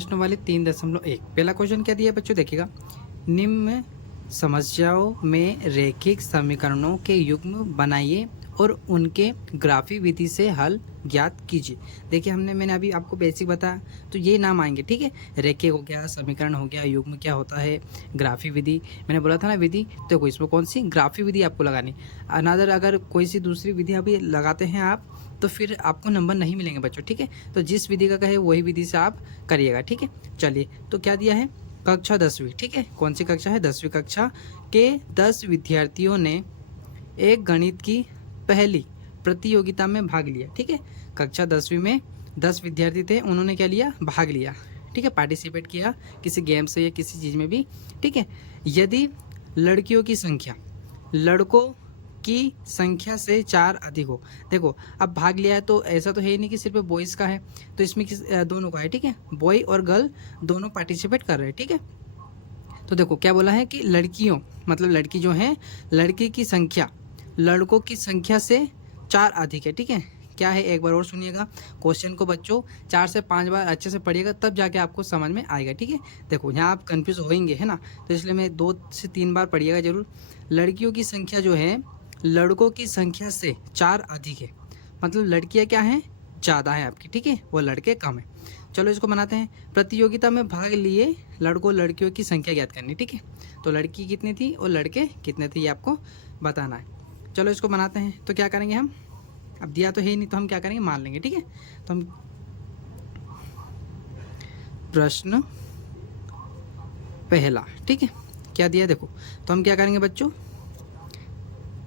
प्रश्न वाले 3.1 पहला क्वेश्चन क्या दिया है बच्चों, देखिएगा। निम्न समस्याओं में रैखिक समीकरणों के युग्म बनाइए और उनके ग्राफी विधि से हल ज्ञात कीजिए। देखिए मैंने अभी आपको बेसिक बताया, तो ये नाम आएंगे, ठीक है। रैखिक हो गया, समीकरण हो गया, युग्म क्या होता है, ग्राफी विधि। मैंने बोला था ना विधि, तो कोई इसमें कौन सी ग्राफी विधि आपको लगानी। अनदर अगर कोई सी दूसरी विधि अभी लगाते हैं आप, तो फिर आपको नंबर नहीं मिलेंगे बच्चों, ठीक है। तो जिस विधि का कहे वही विधि से आप करिएगा, ठीक है। चलिए, तो क्या दिया है, कक्षा 10वीं, ठीक है। कौन सी कक्षा है, 10वीं कक्षा के 10 विद्यार्थियों ने एक गणित की पहली प्रतियोगिता में भाग लिया, ठीक है। कक्षा 10वीं में 10 विद्यार्थी थे, उन्होंने क्या लिया, भाग लिया, ठीक है, पार्टिसिपेट किया किसी गेम से या किसी चीज़ में भी, ठीक है। यदि लड़कियों की संख्या लड़कों की संख्या से 4 अधिक हो, देखो अब भाग लिया है तो ऐसा तो है ही नहीं कि सिर्फ बॉयज़ का है, तो इसमें दोनों का है, ठीक है। बॉय और गर्ल दोनों पार्टिसिपेट कर रहे हैं, ठीक है। तो देखो क्या बोला है कि लड़कियों मतलब लड़की जो है, लड़की की संख्या लड़कों की संख्या से 4 अधिक है, ठीक है। क्या है, एक बार और सुनिएगा क्वेश्चन को बच्चों, 4 से 5 बार अच्छे से पढ़िएगा, तब जाके आपको समझ में आएगा, ठीक है। देखो यहाँ आप कंफ्यूज होंगे, है ना, तो इसलिए मैं 2 से 3 बार पढ़िएगा जरूर। लड़कियों की संख्या जो है लड़कों की संख्या से 4 अधिक है, मतलब लड़कियाँ क्या हैं, ज़्यादा है आपकी, ठीक है, वो लड़के कम है। चलो इसको बनाते हैं। प्रतियोगिता में भाग लिए लड़कों लड़कियों की संख्या ज्ञात करनी, ठीक है। तो लड़की कितनी थी और लड़के कितने थे, ये आपको बताना है। चलो इसको बनाते हैं। तो क्या करेंगे हम, अब दिया तो है ही नहीं, तो हम क्या करेंगे, मान लेंगे, ठीक है। तो हम प्रश्न पहला, ठीक है, क्या दिया देखो, तो हम क्या करेंगे बच्चों,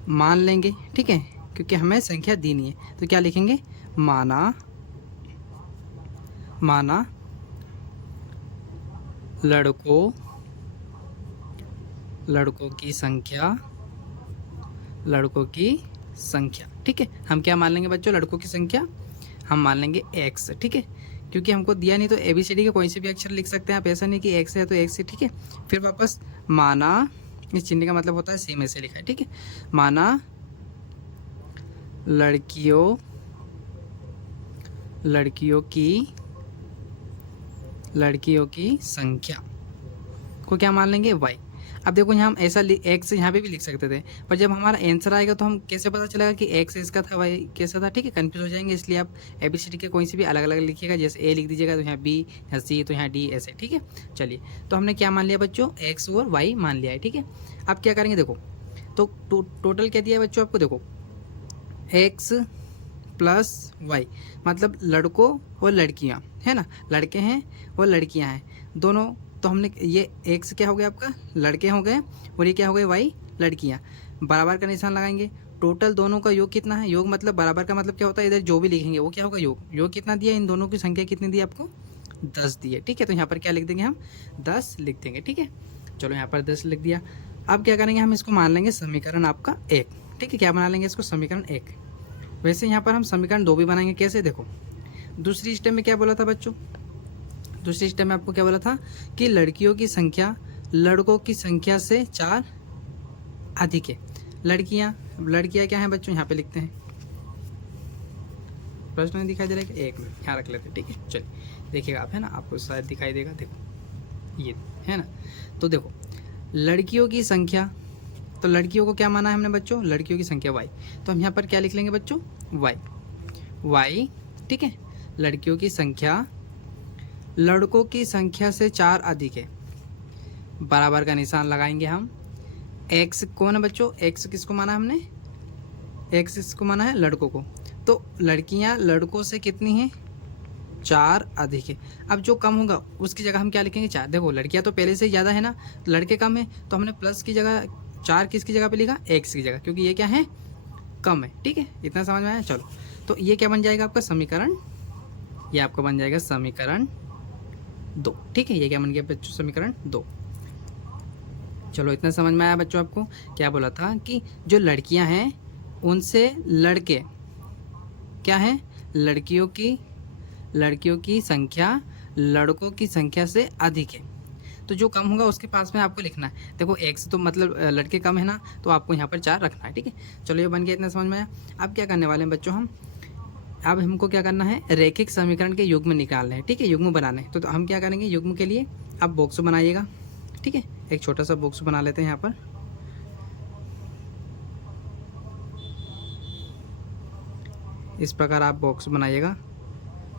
मान लेंगे, ठीक है, क्योंकि हमें संख्या दी नहीं है। तो क्या लिखेंगे, माना लड़कों की संख्या, ठीक है। हम क्या मान लेंगे बच्चों, लड़कों की संख्या हम मान लेंगे x, ठीक है, क्योंकि हमको दिया नहीं, तो ABCD के कोई से भी अक्षर लिख सकते हैं आप, ऐसा नहीं कि x है तो x है, ठीक है। फिर वापस माना, इस चिन्ह का मतलब होता है सी में से लिखा है, ठीक है। माना लड़कियों की संख्या को क्या मान लेंगे, y। अब देखो यहाँ हम ऐसा x यहाँ पे भी लिख सकते थे, पर जब हमारा आंसर आएगा तो हम कैसे पता चलेगा कि x इसका था, y कैसा था, ठीक है, कंफ्यूज हो जाएंगे। इसलिए आप ABCD के कोई से भी अलग अलग लिखिएगा, जैसे A लिख दीजिएगा तो यहाँ B, यहाँ C तो यहाँ D, ऐसे, ठीक है। चलिए, तो हमने क्या मान लिया बच्चों, x और y मान लिया है, ठीक है। अब क्या करेंगे, देखो तो टोटल क्या दिया है बच्चों आपको, देखो x प्लस वाई, मतलब लड़कों और लड़कियां, है ना, लड़के हैं और लड़कियां हैं दोनों। तो हमने ये एक्स क्या हो गया आपका, लड़के हो गए, और ये क्या हो गए, वाई लड़कियां। बराबर का निशान लगाएंगे। टोटल दोनों का योग कितना है, योग मतलब बराबर का मतलब क्या होता है, इधर जो भी लिखेंगे वो क्या होगा, योग कितना दिया, इन दोनों की संख्या कितनी दी आपको, 10 दी है, ठीक है। तो यहाँ पर क्या लिख देंगे हम, 10 लिख देंगे, ठीक है। चलो यहाँ पर 10 लिख दिया। अब क्या करेंगे, हम इसको मान लेंगे समीकरण आपका 1, ठीक है। क्या बना लेंगे इसको, समीकरण 1। वैसे यहाँ पर हम समीकरण 2 भी बनाएंगे, कैसे, देखो दूसरी स्टेप में क्या बोला था बच्चों, दूसरी स्टेप में आपको क्या बोला था कि लड़कियों की संख्या लड़कों की संख्या से 4 अधिक है। लड़कियां क्या हैं बच्चों, यहाँ पे लिखते हैं, प्रश्न में दिखाई दे रहा है कि एक मिनट यहाँ रख लेते हैं, ठीक है। चलिए देखिएगा आप, है ना, आपको शायद दिखाई देगा, देखो ये है ना। तो देखो लड़कियों की संख्या, तो लड़कियों को क्या माना है हमने बच्चों, लड़कियों की संख्या y, तो हम यहाँ पर क्या लिख लेंगे बच्चों, y, ठीक है। लड़कियों की संख्या लड़कों की संख्या से 4 अधिक है, बराबर का निशान लगाएंगे हम। x कौन है बच्चों, x किसको माना हमने, x इसको माना है लड़कों को, तो लड़कियां लड़कों से कितनी हैं, 4 अधिक है। अब जो कम होगा उसकी जगह हम क्या लिखेंगे, 4। देखो लड़कियां तो पहले से ज़्यादा है ना, तो लड़के कम है, तो हमने प्लस की जगह 4 किसकी जगह पे लिखा, x की जगह, क्योंकि ये क्या है, कम है, ठीक है। इतना समझ में आया। चलो, तो ये क्या बन जाएगा आपका समीकरण, ये आपका बन जाएगा समीकरण 2, ठीक है। ये क्या बन गया बच्चों, समीकरण 2। चलो इतना समझ में आया बच्चों आपको। क्या बोला था कि जो लड़कियां हैं उनसे लड़के क्या है, लड़कियों की संख्या लड़कों की संख्या से अधिक है, तो जो कम होगा उसके पास में आपको लिखना है। देखो x तो मतलब लड़के कम है ना, तो आपको यहाँ पर 4 रखना है, ठीक है। चलो ये बन गया, इतना समझ में आया। अब क्या करने वाले हैं बच्चों, हम अब हमको क्या करना है, रैखिक समीकरण के युग्म निकालने हैं, ठीक है, युग्म बनाने हैं। तो हम क्या करेंगे, युग्म के लिए आप बॉक्स बनाइएगा, ठीक है, एक छोटा सा बॉक्स बना लेते हैं यहाँ पर। इस प्रकार आप बॉक्स बनाइएगा,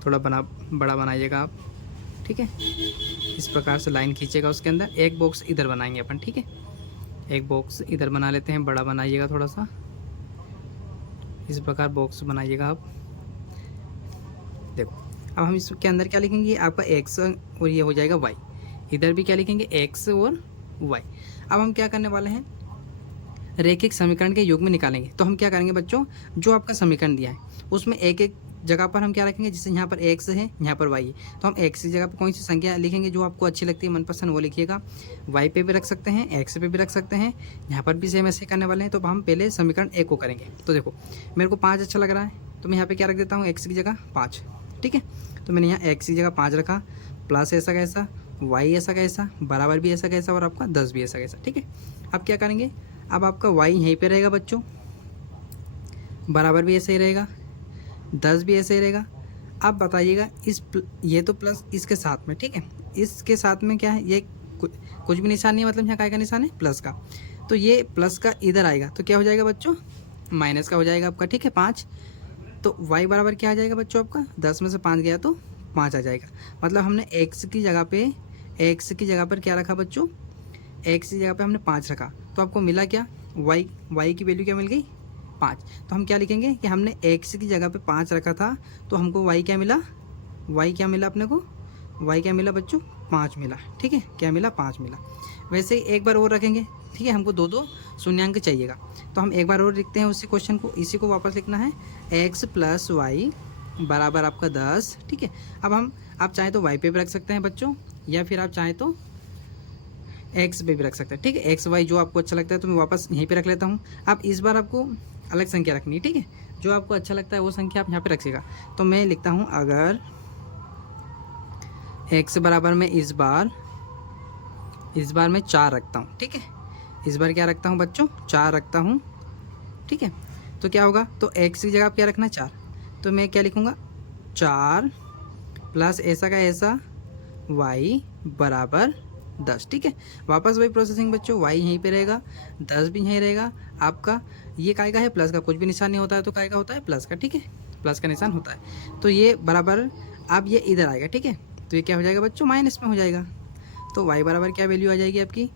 थोड़ा बड़ा बनाइएगा आप, ठीक है। इस प्रकार से लाइन खींचेगा, उसके अंदर एक बॉक्स इधर बनाएंगे अपन, ठीक है, एक बॉक्स इधर बना लेते हैं, बड़ा बनाइएगा थोड़ा सा। इस प्रकार बॉक्स बनाइएगा आप। देखो अब हम इसके अंदर क्या लिखेंगे, आपका एक्स और ये हो जाएगा वाई। इधर भी क्या लिखेंगे, एक्स और वाई। अब हम क्या करने वाले हैं, रैखिक समीकरण के युग्म निकालेंगे। तो हम क्या करेंगे बच्चों, जो आपका समीकरण दिया है उसमें एक एक जगह पर हम क्या रखेंगे, जैसे यहाँ पर एक्स है, यहाँ पर वाई है, तो हम एक्स की जगह पर कौन सी संख्या लिखेंगे जो आपको अच्छी लगती है, मनपसंद, वो लिखिएगा। वाई पे भी रख सकते हैं, एक्स पे भी रख सकते हैं, यहाँ पर भी सेम ऐसे करने वाले हैं। तो हम पहले समीकरण एक को करेंगे। तो देखो मेरे को 5 अच्छा लग रहा है, तो मैं यहाँ पर क्या रख देता हूँ, एक्स की जगह 5, ठीक है। तो मैंने यहाँ एक्स की जगह 5 रखा, प्लस ऐसा कैसा, वाई ऐसा कैसा, बराबर भी ऐसा कैसा, और आपका 10 भी ऐसा कैसा, ठीक है। अब क्या करेंगे, अब आपका वाई यहीं पे रहेगा बच्चों, बराबर भी ऐसे ही रहेगा, 10 भी ऐसे ही रहेगा। अब बताइएगा ये तो प्लस इसके साथ में, ठीक है, इसके साथ में क्या है, ये कुछ भी निशान नहीं है, मतलब यहाँ काय का निशान है, प्लस का। तो ये प्लस का इधर आएगा तो क्या हो जाएगा बच्चों, माइनस का हो जाएगा आपका, ठीक है, 5। तो वाई बराबर क्या आ जाएगा बच्चों आपका, 10 में से 5 गया तो 5 आ जाएगा। मतलब हमने एक्स की जगह पर क्या रखा बच्चों, एक्स की जगह पे हमने 5 रखा, तो आपको मिला क्या, वाई की वैल्यू क्या मिल गई, 5। तो हम क्या लिखेंगे कि हमने एक्स की जगह पे 5 रखा था, तो हमको वाई क्या मिला, अपने को वाई क्या मिला बच्चों, 5 मिला, ठीक है, क्या मिला, 5 मिला। वैसे ही एक बार और रखेंगे, ठीक है, हमको 2 शून्यांक चाहिएगा, तो हम एक बार और लिखते हैं उसी क्वेश्चन को, इसी को वापस लिखना है, एक्स प्लस वाई बराबर आपका 10, ठीक है। अब आप चाहें तो वाई पे भी रख सकते हैं बच्चों, या फिर आप चाहें तो एक्स पे भी रख सकते हैं, ठीक है, एक्स वाई जो आपको अच्छा लगता है। तो मैं वापस यहीं पे रख लेता हूँ। अब इस बार आपको अलग संख्या रखनी है, ठीक है, जो आपको अच्छा लगता है वो संख्या आप यहाँ पे रखिएगा। तो मैं लिखता हूँ, अगर एक्स बराबर में इस बार मैं 4 रखता हूँ, ठीक है, इस बार क्या रखता हूँ बच्चों, 4 रखता हूँ, ठीक है। तो क्या होगा, तो एक्स की जगह आप क्या रखना, 4, तो मैं क्या लिखूँगा, 4 प्लस ऐसा का ऐसा वाई बराबर 10, ठीक है। वापस वही प्रोसेसिंग बच्चों, वाई यहीं पे रहेगा, 10 भी यहीं रहेगा आपका। ये काय का है, प्लस का, कुछ भी निशान नहीं होता है तो काय का होता है, प्लस का, ठीक है, प्लस का निशान होता है। तो ये बराबर, अब ये इधर आएगा, ठीक है, तो ये क्या हो जाएगा बच्चों, माइनस में हो जाएगा। तो वाई बराबर क्या वैल्यू आ जाएगी आपकी,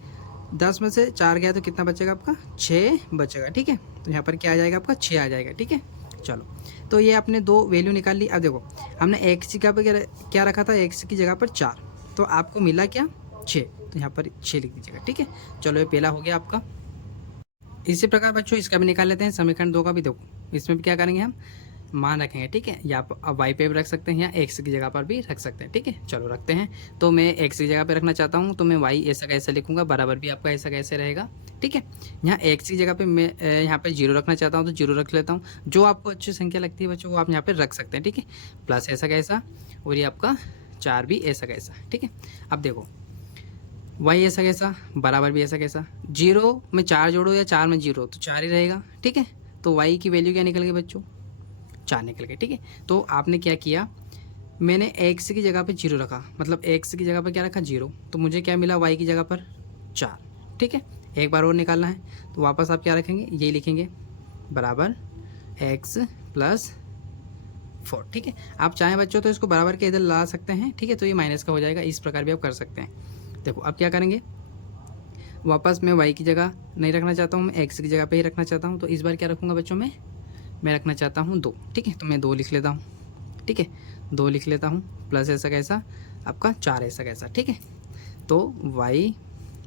10 में से 4 गया तो कितना बचेगा आपका, 6 बचेगा, ठीक है। तो यहाँ पर क्या आ जाएगा आपका, 6 आ जाएगा, ठीक है। चलो, तो ये आपने 2 वैल्यू निकाल ली। अब देखो हमने एक्स की जगह पर क्या रखा था, एक्स की जगह पर 4, तो आपको मिला क्या, 6, तो यहाँ पर 6 लिख दीजिएगा, ठीक है। चलो ये पहला हो गया आपका। इसी प्रकार बच्चों इसका भी निकाल लेते हैं, समीकरण 2 का भी। देखो इसमें भी क्या करेंगे, हम मान रखेंगे, ठीक है, या आप वाई पे भी रख सकते हैं या एक्स की जगह पर भी रख सकते हैं, ठीक है। चलो रखते हैं। तो मैं एक्स की जगह पे रखना चाहता हूँ, तो मैं वाई ऐसा कैसे लिखूँगा, बराबर भी आपका ऐसा कैसे रहेगा, ठीक है। यहाँ एक्स की जगह पे मैं यहाँ पे 0 रखना चाहता हूँ, तो 0 रख लेता हूँ। जो आपको अच्छी संख्या लगती है बच्चों वो आप यहाँ पर रख सकते हैं, ठीक है। प्लस ऐसा कैसा, और ये आपका 4 भी ऐसा कैसा, ठीक है। अब देखो वाई ऐसा कैसा, बराबर भी ऐसा कैसा, 0 में 4 जोड़ो या 4 में 0, तो 4 ही रहेगा, ठीक है। तो वाई की वैल्यू क्या निकल गई बच्चों, 4 निकल गई, ठीक है। तो आपने क्या किया, मैंने एक्स की जगह पे 0 रखा, मतलब एक्स की जगह पर क्या रखा, 0, तो मुझे क्या मिला, वाई की जगह पर 4, ठीक है। एक बार और निकालना है, तो वापस आप क्या रखेंगे, यही लिखेंगे, बराबर एक्स प्लस 4, ठीक है। आप चाहें बच्चों तो इसको बराबर के इधर ला सकते हैं, ठीक है, तो ये माइनस का हो जाएगा, इस प्रकार भी आप कर सकते हैं। देखो अब क्या करेंगे, वापस मैं वाई की जगह नहीं रखना चाहता हूँ, मैं एक्स की जगह पे ही रखना चाहता हूँ। तो इस बार क्या रखूँगा बच्चों, मैं रखना चाहता हूँ 2, ठीक है। तो मैं 2 लिख लेता हूँ, ठीक है, 2 लिख लेता हूँ, प्लस ऐसा कैसा आपका 4 ऐसा कैसा, ठीक है। तो वाई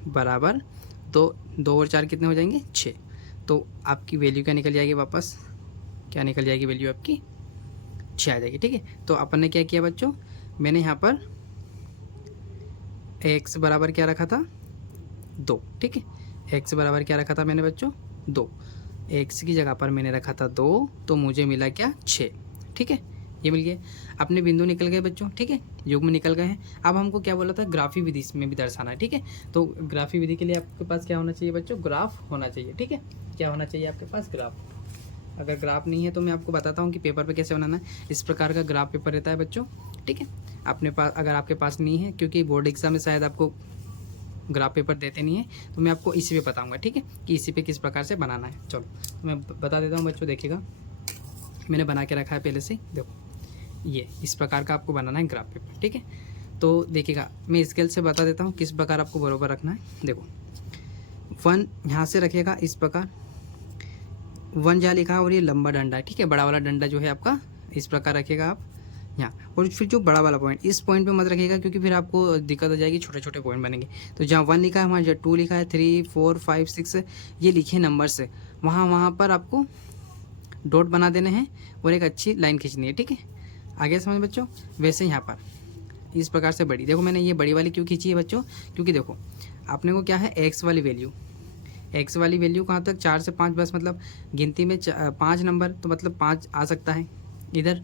बराबर 2 और 4 कितने हो जाएंगे, 6। तो आपकी वैल्यू क्या निकल जाएगी, वापस क्या निकल जाएगी वैल्यू आपकी, 6 आ जाएगी, ठीक है। तो अपन ने क्या किया बच्चों, मैंने यहाँ पर एक्स बराबर क्या रखा था, 2, ठीक है। एक्स बराबर क्या रखा था मैंने बच्चों, 2, एक्स की जगह पर मैंने रखा था 2, तो मुझे मिला क्या, 6, ठीक है। ये मिल गया, अपने बिंदु निकल गए बच्चों, ठीक है, युग्म निकल गए हैं। अब हमको क्या बोला था, ग्राफी विधि में भी दर्शाना है, ठीक है। तो ग्राफी विधि के लिए आपके पास क्या होना चाहिए बच्चों, ग्राफ होना चाहिए, ठीक है। क्या होना चाहिए आपके पास, ग्राफ। अगर ग्राफ नहीं है तो मैं आपको बताता हूँ कि पेपर पे कैसे बनाना है। इस प्रकार का ग्राफ पेपर रहता है बच्चों, ठीक है। अपने पास अगर आपके पास नहीं है, क्योंकि बोर्ड एग्जाम में शायद आपको ग्राफ पेपर देते नहीं है, तो मैं आपको इसी पे बताऊँगा, ठीक है, कि इसी पे किस प्रकार से बनाना है। चलो तो मैं बता देता हूँ बच्चों, देखिएगा मैंने बना के रखा है पहले से, देखो ये इस प्रकार का आपको बनाना है ग्राफ पेपर, ठीक है। तो देखिएगा मैं स्केल से बता देता हूँ किस प्रकार आपको बराबर रखना है। देखो 1 यहाँ से रखिएगा इस प्रकार, 1 जहाँ लिखा है और ये लंबा डंडा है, ठीक है, बड़ा वाला डंडा जो है आपका इस प्रकार रखिएगा आप यहाँ। और फिर जो बड़ा वाला पॉइंट, इस पॉइंट पे मत रखिएगा क्योंकि फिर आपको दिक्कत हो जाएगी, छोटे छोटे पॉइंट बनेंगे। तो जहाँ 1 लिखा है, वहाँ जो 2 लिखा है, 3 4 5 6 ये लिखे नंबर से, वहाँ पर आपको डॉट बना देने हैं और एक अच्छी लाइन खींचनी है, ठीक है। आगे समझ बच्चों। वैसे यहाँ पर इस प्रकार से बड़ी, देखो मैंने ये बड़ी वाली क्यों खींची है बच्चों, क्योंकि देखो आपने को क्या है, एक्स वाली वैल्यू, एक्स वाली वैल्यू कहाँ तक, 4 से 5, बस मतलब गिनती में 5 नंबर, तो मतलब 5 आ सकता है। इधर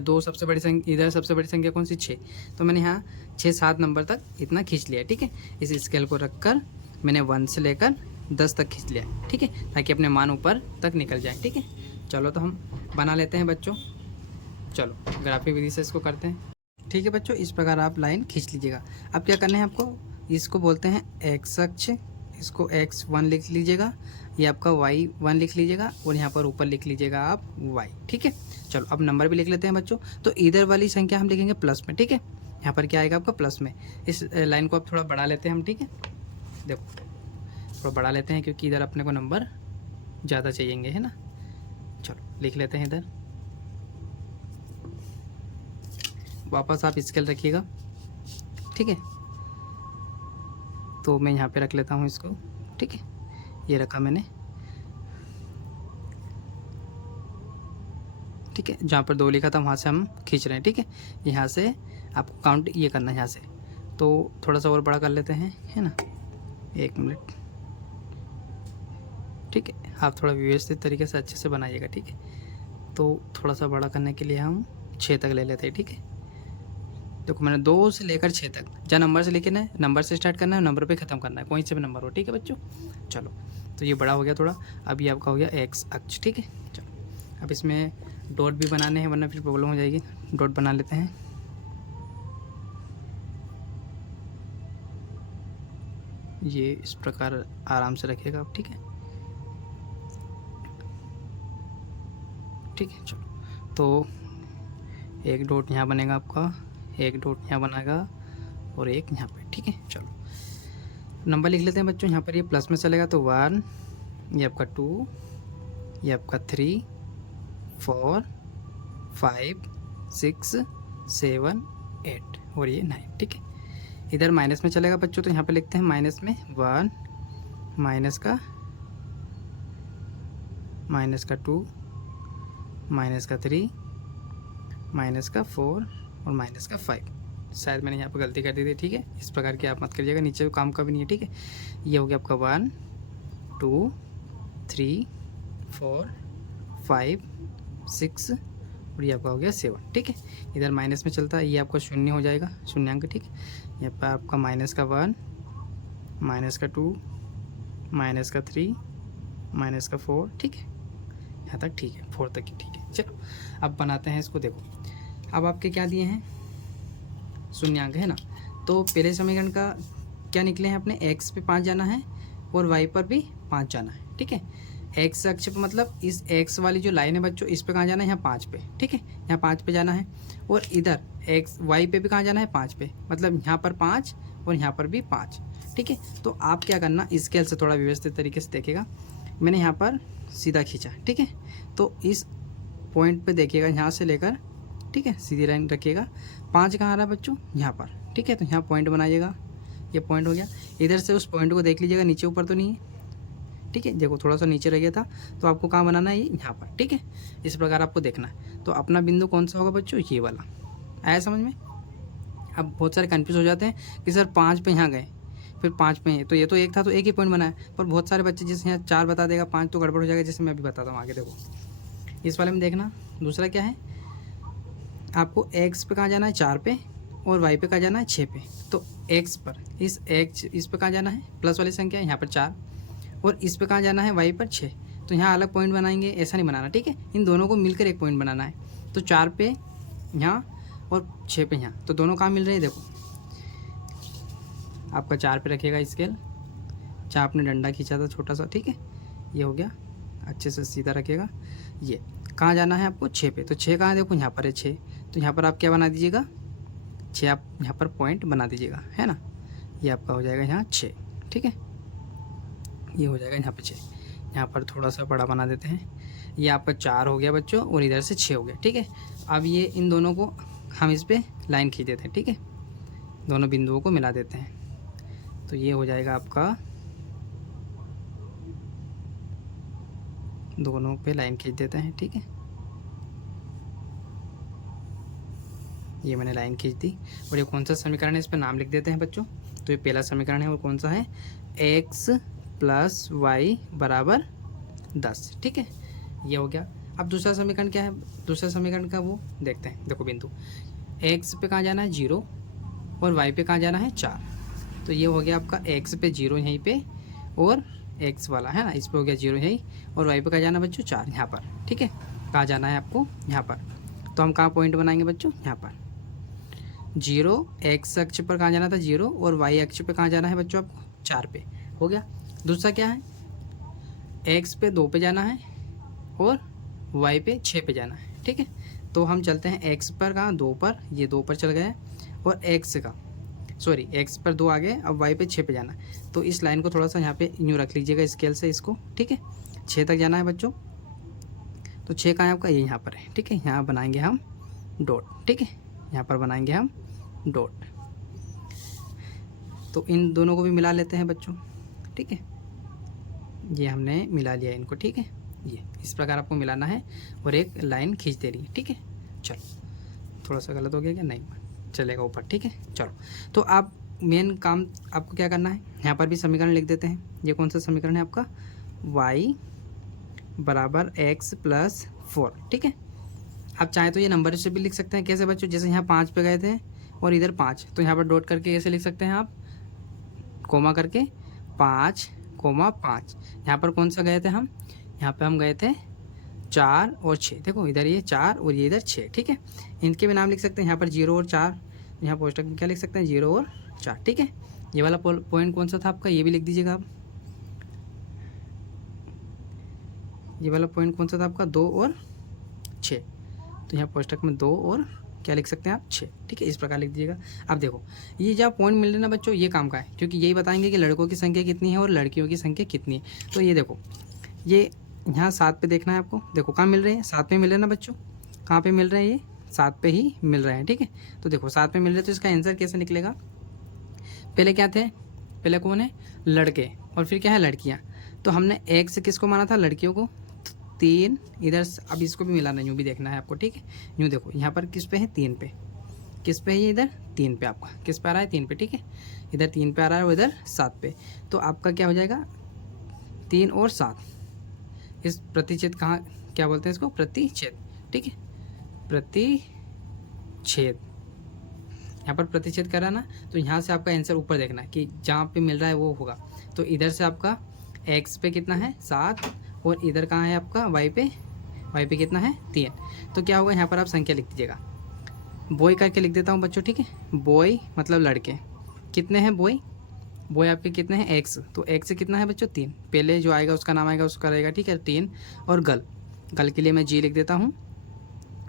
2 सबसे बड़ी संख्या, इधर सबसे बड़ी संख्या कौन सी, 6। तो मैंने यहाँ 6-7 नंबर तक इतना खींच लिया, ठीक है। इस स्केल को रखकर मैंने 1 से लेकर 10 तक खींच लिया, ठीक है, ताकि अपने मान ऊपर तक निकल जाए, ठीक है। चलो तो हम बना लेते हैं बच्चों, चलो ग्राफिक विधि से इसको करते हैं, ठीक है बच्चों। इस प्रकार आप लाइन खींच लीजिएगा। अब क्या करना है आपको, इसको बोलते हैं एक्स अक्ष, इसको x1 लिख लीजिएगा, ये आपका y1 लिख लीजिएगा, और यहाँ पर ऊपर लिख लीजिएगा आप y, ठीक है। चलो अब नंबर भी लिख लेते हैं बच्चों। तो इधर वाली संख्या हम लिखेंगे प्लस में, ठीक है, यहाँ पर क्या आएगा आपका प्लस में। इस लाइन को अब थोड़ा बढ़ा लेते हैं हम, ठीक है, देखो थोड़ा बढ़ा लेते हैं क्योंकि इधर अपने को नंबर ज़्यादा चाहिएंगे, है ना। चलो लिख लेते हैं इधर, वापस आप स्केल रखिएगा, ठीक है। तो मैं यहाँ पे रख लेता हूँ इसको, ठीक है, ये रखा मैंने, ठीक है। जहाँ पर 2 लिखा था वहाँ से हम खींच रहे हैं, ठीक है। यहाँ से आपको काउंट ये करना है यहाँ से, तो थोड़ा सा और बड़ा कर लेते हैं, है ना, 1 मिनट, ठीक है। आप थोड़ा व्यवस्थित तरीके से अच्छे से बनाइएगा, ठीक है। तो थोड़ा सा बड़ा करने के लिए हम 6 तक ले लेते हैं, ठीक है। देखो मैंने 2 से लेकर 6 तक, जहाँ नंबर से लिखना है, नंबर से स्टार्ट करना है, नंबर पे ख़त्म करना है, कोई से भी नंबर हो, ठीक है बच्चों। चलो तो ये बड़ा हो गया थोड़ा, अब ये आपका हो गया एक्स अक्ष, ठीक है। चलो अब इसमें डॉट भी बनाने हैं, वरना फिर प्रॉब्लम हो जाएगी। डॉट बना लेते हैं, ये इस प्रकार आराम से रखिएगा आप, ठीक है, ठीक है। चलो तो एक डॉट यहाँ बनेगा आपका, एक डॉट यहाँ बनेगा, और एक यहाँ पे, ठीक है। चलो नंबर लिख लेते हैं बच्चों। यहाँ पर ये प्लस में चलेगा तो 1, ये आपका 2, ये आपका 3 4 5 6 7 8 और ये 9, ठीक है। इधर माइनस में चलेगा बच्चों, तो यहाँ पे लिखते हैं माइनस में 1, माइनस का 2, माइनस का 3, माइनस का 4 और माइनस का 5। शायद मैंने यहाँ पर गलती कर दी थी, ठीक है। इस प्रकार की आप मत करिएगा, नीचे काम का भी नहीं है, ठीक है। ये हो गया आपका 1 2 3 4 5 6 और ये आपका हो गया 7, ठीक है। इधर माइनस में चलता है, ये आपका 0 हो जाएगा, शून्यांक, ठीक है। यहाँ पर आपका माइनस का 1, माइनस का 2, माइनस का 3, माइनस का 4, ठीक है। यहाँ तक ठीक है, 4 तक ही ठीक है। चलो अब बनाते हैं इसको। देखो अब आपके क्या दिए हैं, शून्यांक, है ना। तो पहले समीकरण का क्या निकले हैं अपने, x पे 5 जाना है और y पर भी 5 जाना है, ठीक है। x अक्ष पे मतलब इस x वाली जो लाइन है बच्चों, इस पे कहाँ जाना है, यहाँ 5 पे, ठीक है, यहाँ 5 पे जाना है। और इधर x y पे भी कहाँ जाना है, 5 पे, मतलब यहाँ पर 5 और यहाँ पर भी 5, ठीक है। तो आप क्या करना, स्केल से थोड़ा व्यवस्थित तरीके से देखिएगा, मैंने यहाँ पर सीधा खींचा, ठीक है। तो इस पॉइंट पे देखिएगा, यहाँ से लेकर, ठीक है, सीधी लाइन रखिएगा। 5 कहाँ आ रहा है बच्चों, यहाँ पर, ठीक है। तो यहाँ पॉइंट बनाइएगा, ये पॉइंट हो गया। इधर से उस पॉइंट को देख लीजिएगा, नीचे ऊपर तो नहीं है, ठीक है। देखो थोड़ा सा नीचे रह गया था, तो आपको कहाँ बनाना है, ये यहाँ पर, ठीक है। इस प्रकार आपको देखना है। तो अपना बिंदु कौन सा होगा बच्चों, ये वाला, आया समझ में। अब बहुत सारे कन्फ्यूज हो जाते हैं कि सर 5 पे यहाँ गए, फिर 5 पे है, तो ये तो एक था तो एक ही पॉइंट बनाया, पर बहुत सारे बच्चे जैसे यहाँ 4 बता देगा, 5 तो गड़बड़ हो जाएगा, जैसे मैं अभी बताता हूँ आगे। देखो इस वाले में देखना, दूसरा क्या है, आपको x पे कहाँ जाना है, 4 पे, और y पे कहाँ जाना है, 6 पे। तो x पर इस पे कहाँ जाना है, प्लस वाली संख्या, यहाँ पर 4, और इस पे कहाँ जाना है, y पर 6। तो यहाँ अलग पॉइंट बनाएंगे, ऐसा नहीं बनाना, ठीक है। इन दोनों को मिलकर एक पॉइंट बनाना है। तो 4 पे यहाँ और 6 पे यहाँ, तो दोनों कहाँ मिल रहे हैं, देखो आपका 4 पे रखिएगा स्केल, जहाँ आपने डंडा खींचा था छोटा सा, ठीक है, ये हो गया, अच्छे से सीधा रखिएगा। ये कहाँ जाना है आपको, 6 पे, तो 6 कहाँ है, देखो यहाँ पर है 6, तो यहाँ पर आप क्या बना दीजिएगा, 6 आप यहाँ पर पॉइंट बना दीजिएगा, है ना। ये आपका हो जाएगा यहाँ 6, ठीक है, ये हो जाएगा यहाँ पे 6। यहाँ पर थोड़ा सा बड़ा बना देते हैं, ये आपका 4 हो गया बच्चों, और इधर से 6 हो गया, ठीक है। अब ये इन दोनों को हम इस पर लाइन खींच देते हैं, ठीक है, दोनों बिंदुओं को मिला देते हैं। तो ये हो जाएगा आपका, दोनों पे लाइन खींच देते हैं, ठीक है, ये मैंने लाइन खींच दी। और ये कौन सा समीकरण है, इस पर नाम लिख देते हैं बच्चों। तो ये पहला समीकरण है, और कौन सा है, x + y = 10, ठीक है, ये हो गया। अब दूसरा समीकरण क्या है, दूसरा समीकरण का वो देखते हैं। देखो बिंदु x पे कहाँ जाना है, 0, और y पे कहाँ जाना है, 4। तो ये हो गया आपका x पे 0 यहीं पे, और x वाला है ना, इस पे हो गया 0 यहीं, और y पे कहाँ जाना बच्चों, 4 यहाँ पर, ठीक है। कहाँ जाना है आपको, यहाँ पर। तो हम कहाँ पॉइंट बनाएंगे बच्चों, यहाँ पर 0, x अक्ष पर कहाँ जाना था 0, और y अक्ष पे कहाँ जाना है बच्चों आपको, 4 पे, हो गया। दूसरा क्या है, x पे 2 पे जाना है, और y पे 6 पे जाना है, ठीक है। तो हम चलते हैं x पर कहाँ, 2 पर, ये 2 पर चल गए, और x पर 2 आ गए, अब y पे 6 पे जाना है। तो इस लाइन को थोड़ा सा यहाँ पे यूँ रख लीजिएगा स्केल से इसको, ठीक है, 6 तक जाना है बच्चों। तो 6 कहाँ है आपका, ये यहाँ पर है, ठीक है, यहाँ बनाएंगे हम डॉट, ठीक है, यहाँ पर बनाएंगे हम डॉट। तो इन दोनों को भी मिला लेते हैं बच्चों, ठीक है, ये हमने मिला लिया इनको, ठीक है, ये इस प्रकार आपको मिलाना है, और एक लाइन खींच दे रही है, ठीक है। चलो थोड़ा सा गलत हो गया क्या, नहीं चलेगा ऊपर, ठीक है। चलो तो आप मेन काम आपको क्या करना है, यहाँ पर भी समीकरण लिख देते हैं। ये कौन सा समीकरण है आपका, y = x + 4, ठीक है। आप चाहे तो ये नंबर से भी लिख सकते हैं, कैसे बच्चों, जैसे यहाँ 5 पे गए थे और इधर 5, तो यहाँ पर डॉट करके ऐसे लिख सकते हैं आप, कोमा करके 5, 5। यहाँ पर कौन सा गए थे हम, यहाँ पे हम गए थे 4 और 6, देखो इधर ये 4 और ये इधर 6, ठीक है। इनके भी नाम लिख सकते हैं, यहाँ पर 0 और 4, यहाँ पोस्टर में क्या लिख सकते हैं, 0 और 4, ठीक है। ये वाला पॉइंट कौन सा था आपका, ये भी लिख दीजिएगा आप, ये वाला पॉइंट कौन सा था आपका, 2 और 6, तो यहाँ पुस्तक में 2 और क्या लिख सकते हैं आप, 6, ठीक है, इस प्रकार लिख दीजिएगा। अब देखो ये जहाँ पॉइंट मिल रहे ना बच्चों, ये काम का है, क्योंकि यही बताएंगे कि लड़कों की संख्या कितनी है और लड़कियों की संख्या कितनी है। तो ये देखो, ये यहाँ 7 पे देखना है आपको, देखो कहाँ मिल रहे हैं, 7 पे मिल रहे हैं ना बच्चों, कहाँ पे मिल रहे हैं, ये 7 पे ही मिल रहे हैं, ठीक है। तो देखो 7 पे मिल रहे हैं, तो इसका आंसर कैसे निकलेगा, पहले क्या थे, पहले कौन है, लड़के, और फिर क्या है, लड़कियाँ। तो हमने एक से किसको माना था, लड़कियों को, 3 इधर, अब इसको भी मिलाना, यूँ भी देखना है आपको, ठीक है। यूँ देखो यहाँ पर किस पे है, 3 पे, किस पे है ये, इधर 3 पे, आपका किस पे आ रहा है, 3 पे, ठीक है, इधर 3 पे आ रहा है और इधर 7 पे। तो आपका क्या हो जाएगा, 3 और 7, इस प्रतिच्छेद कहाँ, क्या बोलते हैं इसको, प्रतिच्छेद, ठीक है, प्रतिच्छेद, यहाँ पर प्रतिच्छेद करा ना, तो यहाँ से आपका आंसर ऊपर देखना है कि जहाँ पे मिल रहा है वो होगा। तो इधर से आपका x पे कितना है, 7, और इधर कहाँ है आपका y पे कितना है, 3। तो क्या होगा, यहाँ पर आप संख्या लिख दीजिएगा, बॉय करके लिख देता हूँ बच्चों, ठीक है। बॉय मतलब लड़के, कितने हैं बॉय आपके कितने हैं, x, तो x कितना है बच्चों, 3, पहले जो आएगा उसका नाम आएगा उसका रहेगा, ठीक है, 3। और गर्ल के लिए मैं g लिख देता हूँ,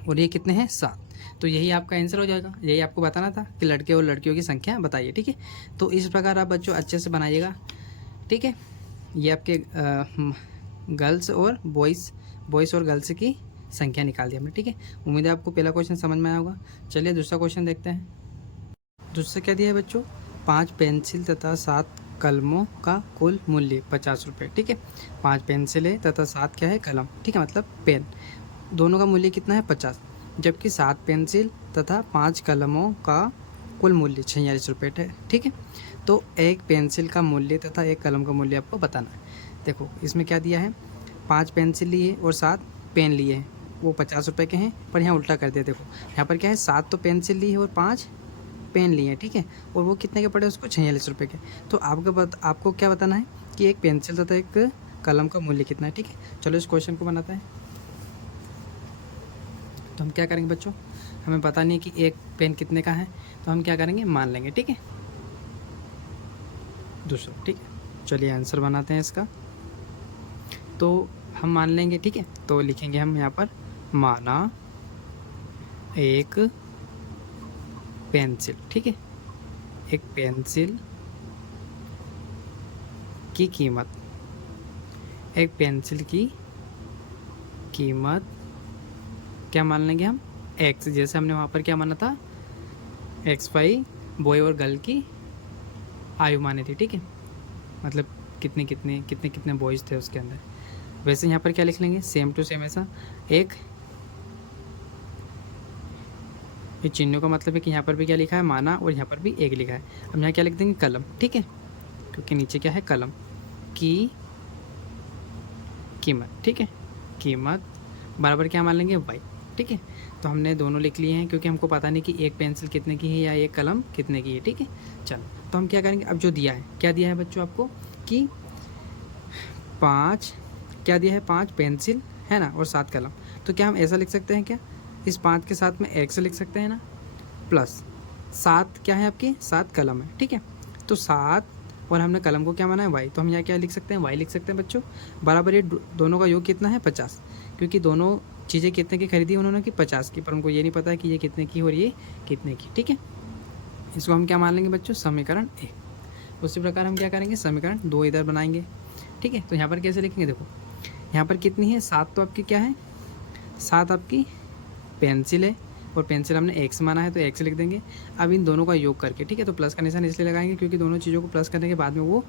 और ये कितने हैं, 7। तो यही आपका आंसर हो जाएगा। यही आपको बताना था कि लड़के और लड़कियों की संख्या बताइए, ठीक है। तो इस प्रकार आप बच्चों अच्छे से बनाइएगा, ठीक है। ये आपके गर्ल्स और बॉयज़ और गर्ल्स की संख्या निकाल दी हमने, ठीक है। उम्मीद है आपको पहला क्वेश्चन समझ में आया होगा। चलिए दूसरा क्वेश्चन देखते हैं। दूसरा क्या दिया है बच्चों, 5 पेंसिल तथा 7 कलमों का कुल मूल्य 50 रुपये, ठीक है। 5 पेंसिलें तथा 7 क्या है, कलम, ठीक है, मतलब पेन, दोनों का मूल्य कितना है, 50, जबकि 7 पेंसिल तथा 5 कलमों का कुल मूल्य 46 रुपये, ठीक है। तो एक पेंसिल का मूल्य तथा एक कलम का मूल्य आपको बताना है। देखो इसमें क्या दिया है, 5 पेंसिल लिए और 7 पेन लिए हैं, वो 50 रुपये के हैं, पर यहाँ उल्टा कर दिया। देखो यहाँ पर क्या है, 7 तो पेंसिल ली है और 5 पेन लिए हैं, ठीक है, और वो कितने के पड़े उसको, 46 रुपये के। तो आपको क्या बताना है कि एक पेंसिल तथा एक कलम का मूल्य कितना है। ठीक है, चलो इस क्वेश्चन को बनाते हैं। तो हम क्या करेंगे बच्चों, हमें पता नहीं कि एक पेन कितने का है, तो हम क्या करेंगे, मान लेंगे। ठीक है, दूसरा। ठीक है, चलिए आंसर बनाते हैं इसका। तो हम मान लेंगे। ठीक है, तो लिखेंगे हम यहाँ पर, माना एक पेंसिल। ठीक है, एक पेंसिल की कीमत, एक पेंसिल की कीमत क्या मान लेंगे हम, एक्स। जैसे हमने वहाँ पर क्या माना था, XY बॉय और गर्ल की आयु मानी थी। ठीक है, मतलब कितने कितने कितने कितने बॉयज़ थे उसके अंदर। वैसे यहाँ पर क्या लिख लेंगे, सेम टू सेम ऐसा एक, ये चिन्हों का मतलब है कि यहाँ पर भी क्या लिखा है, माना, और यहाँ पर भी एक लिखा है। हम यहाँ क्या लिख देंगे, कलम। ठीक है, क्योंकि नीचे क्या है, कलम की कीमत। ठीक है, कीमत बराबर क्या मान लेंगे, वाई। ठीक है, तो हमने दोनों लिख लिए हैं, क्योंकि हमको पता नहीं कि एक पेंसिल कितने की है या एक कलम कितने की है। ठीक है, चलो तो हम क्या करेंगे, अब जो दिया है, क्या दिया है बच्चों आपको, कि 5, क्या दिया है, 5 पेंसिल है ना, और 7 कलम। तो क्या हम ऐसा लिख सकते हैं क्या, इस 5 के साथ में एक्स लिख सकते हैं ना, प्लस 7 क्या है आपकी, 7 कलम है। ठीक है, तो 7 और हमने कलम को क्या माना है, वाई, तो हम यहाँ क्या लिख सकते हैं, वाई लिख सकते हैं बच्चों। बराबर ये दोनों का योग कितना है, 50, क्योंकि दोनों चीज़ें कितने की खरीदी उन्होंने की, 50 की, पर उनको ये नहीं पता है कि ये कितने की और ये कितने की। ठीक है, इसको हम क्या मान लेंगे बच्चों, समीकरण 1। उसी प्रकार हम क्या करेंगे, समीकरण 2 इधर बनाएंगे। ठीक है, तो यहाँ पर कैसे लिखेंगे, देखो यहाँ पर कितनी है, 7 तो आपकी क्या है, 7 आपकी पेंसिल है, और पेंसिल हमने एक्स माना है तो एक्स लिख देंगे। अब इन दोनों का योग करके, ठीक है, तो प्लस का निशान इसलिए लगाएंगे क्योंकि दोनों चीज़ों को प्लस करने के बाद में वो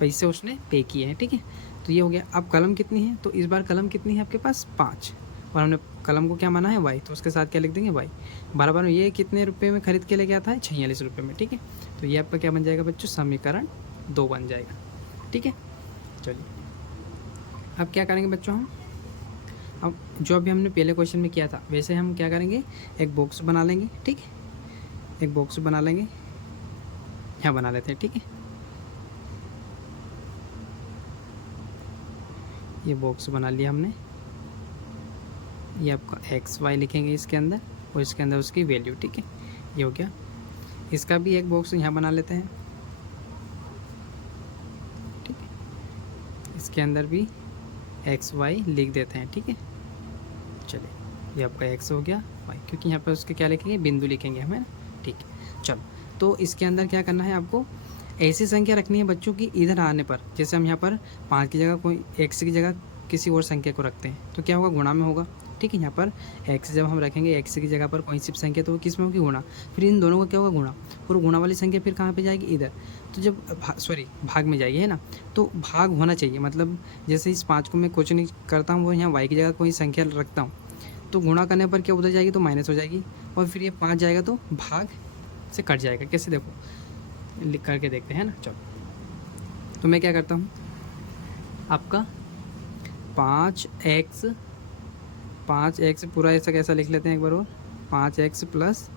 पैसे उसने पे किए हैं। ठीक है, तो ये हो गया। अब कलम कितनी है, तो इस बार कलम कितनी है आपके पास, 5, और हमने कलम को क्या माना है, वाई, तो उसके साथ क्या लिख देंगे, वाई। बराबर में ये कितने रुपये में खरीद के लेके आता है, 46 रुपये में। ठीक है, तो ये आपका क्या बन जाएगा बच्चों, समीकरण 2 बन जाएगा। ठीक है, चलिए अब क्या करेंगे बच्चों, हम अब जो अभी हमने पहले क्वेश्चन में किया था वैसे हम क्या करेंगे, एक बॉक्स बना लेंगे। ठीक है, एक बॉक्स बना लेंगे, यहाँ बना लेते हैं। ठीक है, ये बॉक्स बना लिया हमने। ये आपका XY लिखेंगे इसके अंदर, और इसके अंदर उसकी वैल्यू। ठीक है, ये हो गया। इसका भी एक बॉक्स यहाँ बना लेते हैं। ठीक है, इसके अंदर भी XY लिख देते हैं। ठीक है, चलिए ये आपका x हो गया, y, क्योंकि यहाँ पर उसके क्या लिखेंगे, बिंदु लिखेंगे हमें। ठीक है, चलो तो इसके अंदर क्या करना है, आपको ऐसी संख्या रखनी है बच्चों की इधर आने पर, जैसे हम यहाँ पर 5 की जगह कोई x की जगह किसी और संख्या को रखते हैं तो क्या होगा, गुणा में होगा। ठीक है, यहाँ पर x जब हम रखेंगे x की जगह पर कोई सी संख्या तो वो किस में होगी, गुणा। फिर इन दोनों का क्या होगा, गुणा, और गुणा वाली संख्या फिर कहाँ पे जाएगी, इधर। तो जब भाग में जाएगी, है ना, तो भाग होना चाहिए। मतलब जैसे इस 5 को मैं कुछ नहीं करता हूँ, वो यहाँ y की जगह कोई संख्या रखता हूँ, तो गुणा करने पर क्या उधर जाएगी, तो माइनस हो जाएगी, और फिर ये 5 जाएगा तो भाग से कट जाएगा। कैसे, देखो लिख करके देखते हैं ना। चलो तो मैं क्या करता हूँ, आपका 5x पूरा ऐसा कैसा लिख लेते हैं एक बार और, 5x प्लस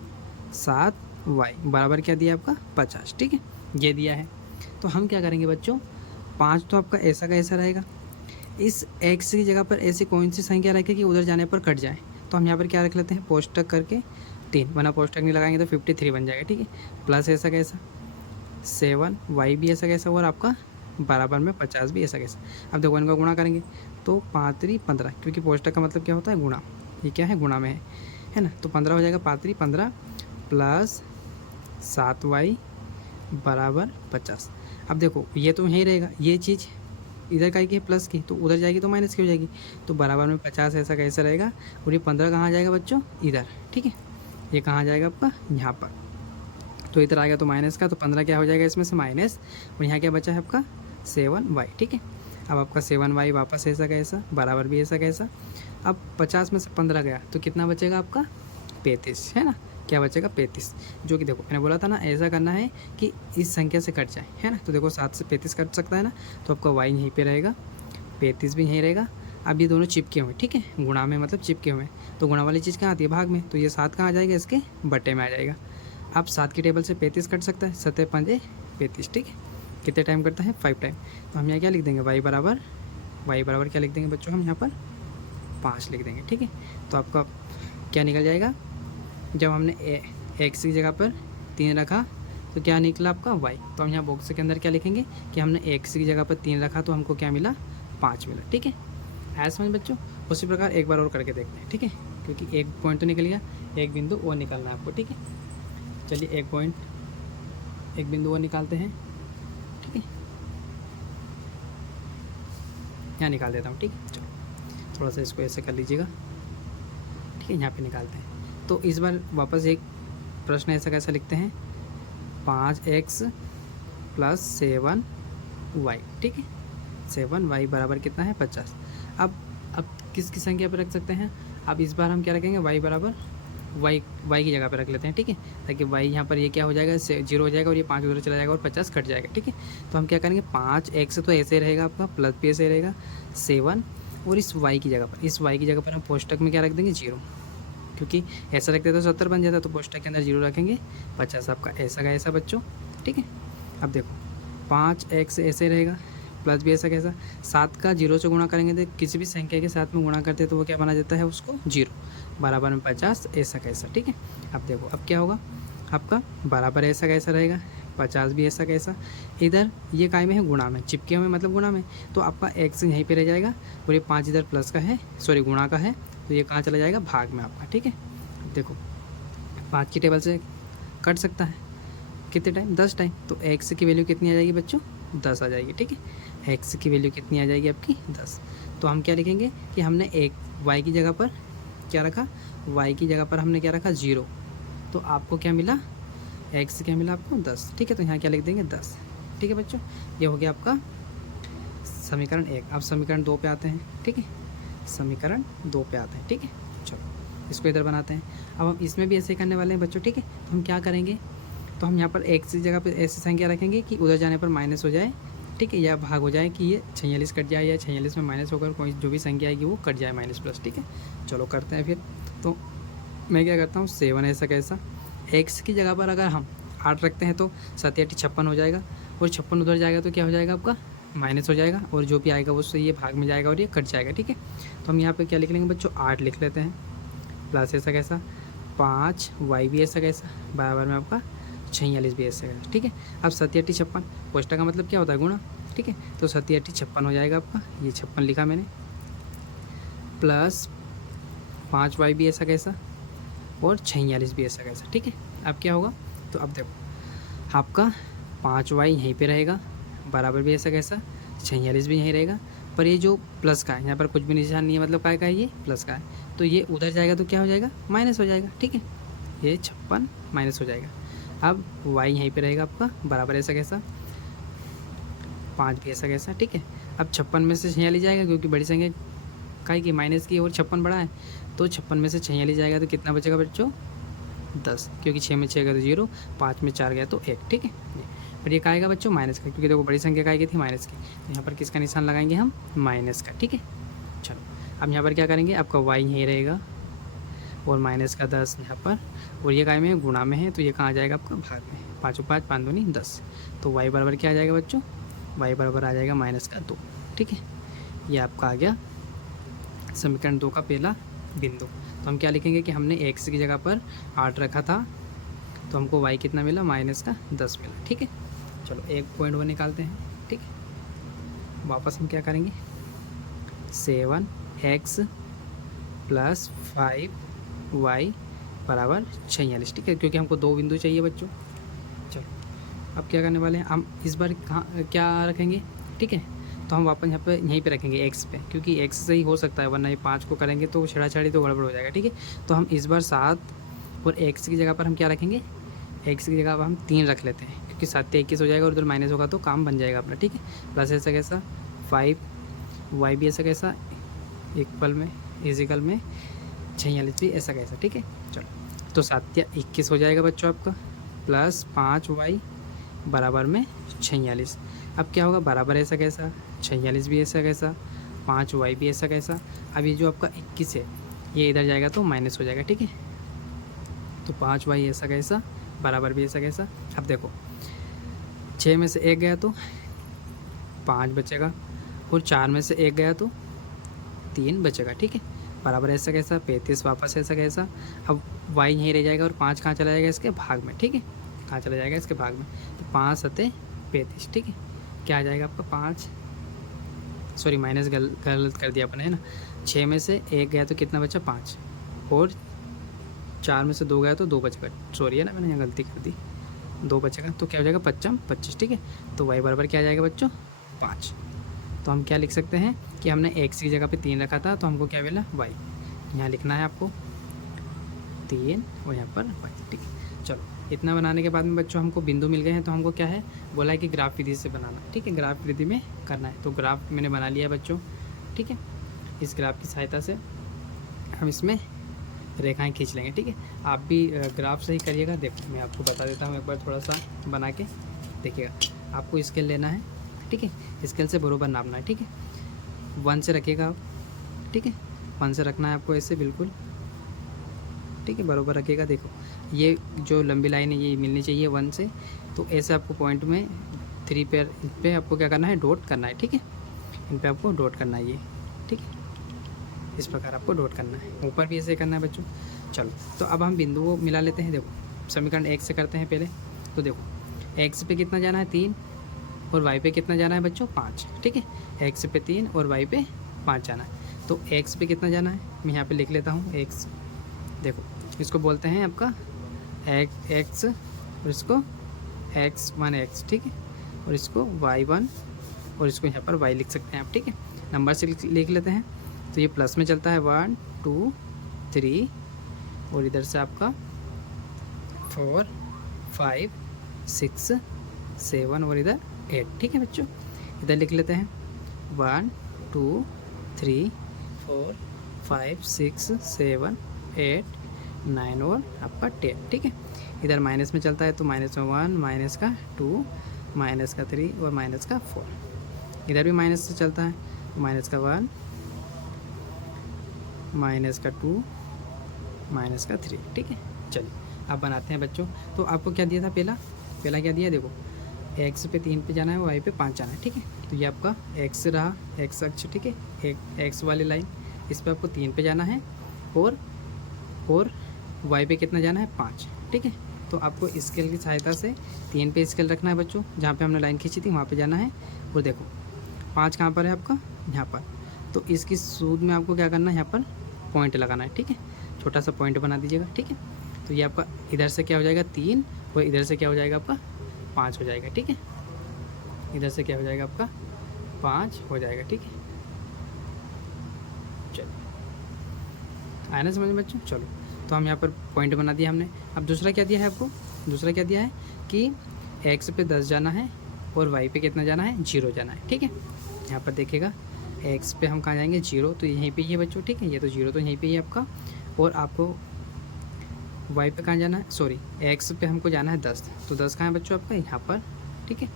7y बराबर क्या दिया आपका, 50। ठीक है, ये दिया है। तो हम क्या करेंगे बच्चों, 5 तो आपका ऐसा का ऐसा रहेगा, इस x की जगह पर ऐसी कौन सी संख्या रखें कि उधर जाने पर कट जाए। तो हम यहाँ पर क्या रख लेते हैं, पोस्टक करके 3, वरना पोस्टक नहीं लगाएंगे तो 53 बन जाएगा। ठीक है, प्लस ऐसा कैसा 7y भी ऐसा कैसा, और आपका बराबर में 50 भी ऐसा कैसा। अब देखो इनका गुणा करेंगे तो 5 3 15, क्योंकि पोस्टक का मतलब क्या होता है, गुणा। ये क्या है, गुणा में है ना, तो 15 हो जाएगा, 5 3 15 प्लस 7y बराबर 50। अब देखो ये तो यहीं रहेगा, ये चीज़ इधर का की है प्लस की, तो उधर जाएगी तो माइनस की हो जाएगी, तो बराबर में 50 ऐसा कैसा रहेगा, और ये 15 कहाँ जाएगा बच्चों, इधर। ठीक है, ये कहाँ जाएगा आपका, यहाँ पर, तो इधर आ गया तो माइनस का, तो 15 क्या हो जाएगा इसमें से माइनस, और यहाँ क्या बचा है आपका 7y। ठीक है, अब आपका 7y वापस ऐसा कैसा, बराबर भी ऐसा कैसा। अब 50 में से 15 गया तो कितना बचेगा आपका, 35, है ना, क्या बचेगा 35, जो कि देखो मैंने बोला था ना ऐसा करना है कि इस संख्या से कट जाए, है ना। तो देखो 7 से 35 कट सकता है ना, तो आपका y यहीं पे रहेगा, 35 भी यहीं रहेगा। अब ये दोनों चिपके हुए, ठीक है, गुणा में मतलब चिपके हुए, तो गुणा वाली चीज़ कहाँ आती है, भाग में, तो ये 7 कहाँ आ जाएगा, इसके बट्टे में आ जाएगा। अब 7 की टेबल से 35 कट सकता है, 7 5 35। ठीक है, कितने टाइम करता है, 5 टाइम। तो हम यहाँ क्या लिख देंगे, y बराबर वाई बराबर क्या लिख देंगे बच्चों हम यहाँ पर 5 लिख देंगे। ठीक है, तो आपका क्या निकल जाएगा, जब हमने एक्स की जगह पर 3 रखा तो क्या निकला आपका वाई। तो हम यहाँ बॉक्स के अंदर क्या लिखेंगे कि हमने एक्स की जगह पर 3 रखा तो हमको क्या मिला 5 मिला। ठीक है, आया समझ बच्चों। उसी प्रकार एक बार और करके देखते हैं। ठीक है, क्योंकि एक पॉइंट तो निकल गया, एक बिंदु और निकालना है आपको। ठीक है, चलिए एक बिंदु और निकालते हैं। ठीक है, यहाँ निकाल देता हूँ। ठीक है, चलो थोड़ा सा इसको ऐसे कर लीजिएगा। ठीक है, यहाँ पे निकालते हैं। तो इस बार वापस एक प्रश्न ऐसा कैसा लिखते हैं, 5x + 7y। ठीक है, 7y बराबर कितना है 50। अब किसकी संख्या पर रख सकते हैं, अब इस बार हम क्या रखेंगे, y बराबर y की जगह पर रख लेते हैं। ठीक है, ताकि y यहाँ पर ये क्या हो जाएगा 0 हो जाएगा और ये 5 उधर चला जाएगा और 50 कट जाएगा। ठीक है, तो हम क्या करेंगे 5x तो ऐसे रहेगा आपका, प्लस भी ऐसे रहेगा 7, और इस y की जगह पर हम कोष्टक में क्या रख देंगे 0, क्योंकि ऐसा रखते तो 70 बन जाता, तो कोष्टक के अंदर 0 रखेंगे, 50 आपका ऐसा का ऐसा बच्चों। ठीक है, अब देखो 5x ऐसे रहेगा, प्लस भी ऐसा कैसा, 7 का 0 से गुणा करेंगे तो किसी भी संख्या के साथ में गुणा करते तो वो क्या बना जाता है उसको 0, बराबर में 50 ऐसा कैसा। ठीक है, अब देखो अब क्या होगा आपका, बराबर ऐसा कैसा रहेगा, 50 भी ऐसा कैसा, इधर ये काय में है गुणा में, चिपके हुए मतलब गुणा में, तो आपका x यहीं पे रह जाएगा और ये 5 इधर प्लस का है, सॉरी गुणा का है, तो ये कहाँ चला जाएगा भाग में आपका। ठीक है, देखो 5 की टेबल से कट सकता है कितने टाइम, 10 टाइम, तो x की वैल्यू कितनी आ जाएगी बच्चों 10 आ जाएगी। ठीक है, x की वैल्यू कितनी आ जाएगी आपकी 10। तो हम क्या लिखेंगे कि हमने एक y की जगह पर क्या रखा, y की जगह पर हमने क्या रखा 0, तो आपको क्या मिला x क्या मिला आपको 10। ठीक है, तो यहाँ क्या लिख देंगे 10। ठीक है बच्चों, ये हो गया आपका समीकरण 1। अब समीकरण 2 पे आते हैं। ठीक है, समीकरण 2 पे आते हैं। ठीक है, चलो इसको इधर बनाते हैं। अब हम इसमें भी ऐसे करने वाले हैं बच्चों। ठीक है, तो हम क्या करेंगे, तो हम यहाँ पर x की जगह पर ऐसी संख्या रखेंगे कि उधर जाने पर माइनस हो जाए। ठीक है, या भाग हो जाए कि ये 46 कट जाए, या 46 में माइनस होकर कोई जो भी संख्या आएगी वो कट जाए माइनस प्लस। ठीक है, चलो करते हैं फिर। तो मैं क्या करता हूँ 7 ऐसा कैसा, x की जगह पर अगर हम 8 रखते हैं तो 7 8 56 हो जाएगा, और 56 उधर जाएगा तो क्या हो जाएगा आपका माइनस हो जाएगा, और जो भी आएगा उससे ये भाग में जाएगा और ये कट जाएगा। ठीक है, तो हम यहाँ पे क्या लिख लेंगे बच्चों 8 लिख लेते हैं, प्लस ऐसा कैसा 5y भी ऐसा कैसा, बराबर में आपका 46 भी ऐसा कैसा। ठीक है, अब 7 8 56, कोष्टक का मतलब क्या होता है गुणा। ठीक है, तो 7 8 56 हो जाएगा आपका, ये 56 लिखा मैंने, प्लस 5y भी ऐसा कैसा और 46 भी ऐसा कैसा। ठीक है, अब क्या होगा, तो अब देखो आपका 5y यहीं पे रहेगा, बराबर भी ऐसा कैसा 46 भी यहीं रहेगा, पर ये जो प्लस का है यहाँ पर कुछ भी निशान नहीं है, मतलब काय का है ये प्लस का है, तो ये उधर जाएगा तो क्या हो जाएगा माइनस हो जाएगा। ठीक है, ये 56 माइनस हो जाएगा। अब y यहीं पे रहेगा आपका, बराबर ऐसा कैसा 5 भी ऐसा कैसा। ठीक है, अब 56 में से 46 जाएगा, क्योंकि बड़ी संख्या काय की माइनस की और 56 बड़ा है, तो 56 में से 46 जाएगा तो कितना बचेगा बच्चों 10, क्योंकि 6 में 6 गया तो 0, 5 में 4 गया तो 1। ठीक है, पर ये काएगा बच्चों माइनस का, क्योंकि देखो बड़ी संख्या काय की थी माइनस की, तो यहाँ पर किसका निशान लगाएंगे हम माइनस का। ठीक है, चलो अब यहाँ पर क्या करेंगे, आपका y यहीं रहेगा और माइनस का 10 यहाँ पर, और ये काय में गुणा में है, तो ये कहाँ आ जाएगा आपका भाग में, 5 5 5 दूनी 10, तो y बराबर क्या आ जाएगा बच्चों, y बराबर आ जाएगा माइनस का 2। ठीक है, ये आपका आ गया समीकरण 2 का पहला बिंदु। तो हम क्या लिखेंगे कि हमने x की जगह पर 8 रखा था, तो हमको y कितना मिला माइनस का 10 मिला। ठीक है, चलो एक पॉइंट वो निकालते हैं। ठीक है, वापस हम क्या करेंगे 7x + 5y बराबर 46। ठीक है, क्योंकि हमको 2 बिंदु चाहिए बच्चों। चलो अब क्या करने वाले हैं हम, इस बार कहाँ क्या रखेंगे। ठीक है, तो हम वापस यहाँ पे यहीं पे रखेंगे x पे, क्योंकि x से ही हो सकता है, वरना ये 5 को करेंगे तो छेड़ा-छाड़ी तो गड़बड़ हो जाएगा। ठीक है, तो हम इस बार 7 और x की जगह पर हम क्या रखेंगे, x की जगह पर हम 3 रख लेते हैं, क्योंकि 7 से 21 हो जाएगा और उधर माइनस होगा तो काम बन जाएगा अपना। ठीक है, प्लस ऐसा कैसा 5y भी ऐसा कैसा इक्वल में इजिकल में 46 भी ऐसा कैसा। ठीक है, चलो तो 7 या 21 हो जाएगा बच्चों आपका, प्लस 5y बराबर में 46। अब क्या होगा बराबर ऐसा कैसा 46 भी ऐसा कैसा, 5y भी ऐसा कैसा। अब ये जो आपका 21 है ये इधर जाएगा तो माइनस हो जाएगा। ठीक है, तो 5y ऐसा कैसा बराबर भी ऐसा कैसा। अब देखो 6 में से 1 गया तो 5 बचेगा, और 4 में से 1 गया तो 3 बचेगा, ठीक है। बराबर ऐसा कैसा 35 वापस ऐसा कैसा। अब y यहीं रह जाएगा और 5 कहाँ चला जाएगा इसके भाग में, ठीक है। कहाँ चला जाएगा इसके भाग में, तो 5 सते 35, ठीक है। क्या आ जाएगा आपका 5, सॉरी माइनस गलत कर दिया अपने, है ना। 6 में से 1 गया तो कितना बचा 5, और 4 में से 2 गया तो 2 बचेगा, सॉरी है ना, मैंने यहाँ गलती कर दी, 2 बचेगा तो क्या हो जाएगा 5 25, ठीक है। तो y बराबर क्या आ जाएगा बच्चों 5। तो हम क्या लिख सकते हैं कि हमने x की जगह पे 3 रखा था, तो हमको क्या मिला y। यहाँ लिखना है आपको 3 और यहाँ पर y, ठीक है। चलो इतना बनाने के बाद में बच्चों हमको बिंदु मिल गए हैं, तो हमको क्या है बोला है कि ग्राफ विधि से बनाना, ठीक है। ग्राफ विधि में करना है, तो ग्राफ मैंने बना लिया बच्चों, ठीक है। इस ग्राफ की सहायता से हम इसमें रेखाएं खींच लेंगे, ठीक है। आप भी ग्राफ सही करिएगा। देखो मैं आपको बता देता हूँ एक बार थोड़ा सा बना के देखिएगा। आपको स्केल लेना है, ठीक है, स्केल से बराबर नापना है, ठीक है। 1 से रखिएगा आप, ठीक है, 1 से रखना है आपको ऐसे बिल्कुल, ठीक है, बराबर रखिएगा। देखो ये जो लंबी लाइन है ये मिलनी चाहिए 1 से, तो ऐसे आपको पॉइंट में 3 पे आपको क्या करना है डॉट करना है, ठीक है। इन पे आपको डॉट करना है ये, ठीक है, इस प्रकार आपको डॉट करना है। ऊपर भी ऐसे करना है बच्चों। चलो तो अब हम बिंदु को मिला लेते हैं। देखो समीकरण 1 से करते हैं पहले। तो देखो x पे कितना जाना है 3 और y पे कितना जाना है बच्चों 5, ठीक है। x पे 3 और y पे 5 जाना है। तो x पे कितना जाना है मैं यहाँ पे लिख लेता हूँ x। देखो इसको बोलते हैं आपका x और इसको x1 x, ठीक है, और इसको y1 और इसको यहाँ पर y लिख सकते हैं आप, ठीक है। नंबर से लिख लेते हैं। तो ये प्लस में चलता है 1 2 3 और इधर से आपका 4 5 6 7 और इधर 8, ठीक है बच्चों। इधर लिख लेते हैं 1 2 3 4 5 6 7 8 9 और आपका 10, ठीक है। इधर माइनस में चलता है तो माइनस में 1 माइनस का 2 माइनस का 3 और माइनस का 4। इधर भी माइनस से चलता है, माइनस का 1 माइनस का 2 माइनस का 3, ठीक है। चलिए अब बनाते हैं बच्चों। तो आपको क्या दिया था पहला क्या दिया, देखो x पे 3 पे जाना है, y पे 5 जाना है, ठीक है। तो ये आपका x रहा, x अक्ष, ठीक है, एक x वाली लाइन, इस पे आपको 3 पे जाना है और y पे कितना जाना है 5, ठीक है। तो आपको स्केल की सहायता से 3 पे स्केल रखना है बच्चों, जहाँ पे हमने लाइन खींची थी वहाँ पे जाना है। और देखो 5 कहाँ पर है आपका यहाँ पर, तो इसकी सूद में आपको क्या करना है यहाँ पर पॉइंट लगाना है, ठीक है। छोटा सा पॉइंट बना दीजिएगा, ठीक है। तो ये आपका इधर से क्या हो जाएगा 3 और इधर से क्या हो जाएगा आपका 5 हो जाएगा, ठीक है। इधर से क्या हो जाएगा आपका 5 हो जाएगा, ठीक है। चलो आया ना समझ में बच्चों। चलो तो हम यहाँ पर पॉइंट बना दिया हमने। अब दूसरा क्या दिया है आपको, दूसरा क्या दिया है कि x पे 10 जाना है और y पे कितना जाना है 0 जाना है, ठीक है। यहाँ पर देखिएगा x पे हम कहाँ जाएंगे 0, तो यहीं पे ही है बच्चों, ठीक है। ये तो 0 तो यहीं पे ही है आपका। और आपको y पे कहाँ जाना है, सॉरी x पे हमको जाना है 10, तो 10 कहाँ है बच्चों आपका यहाँ पर, ठीक है।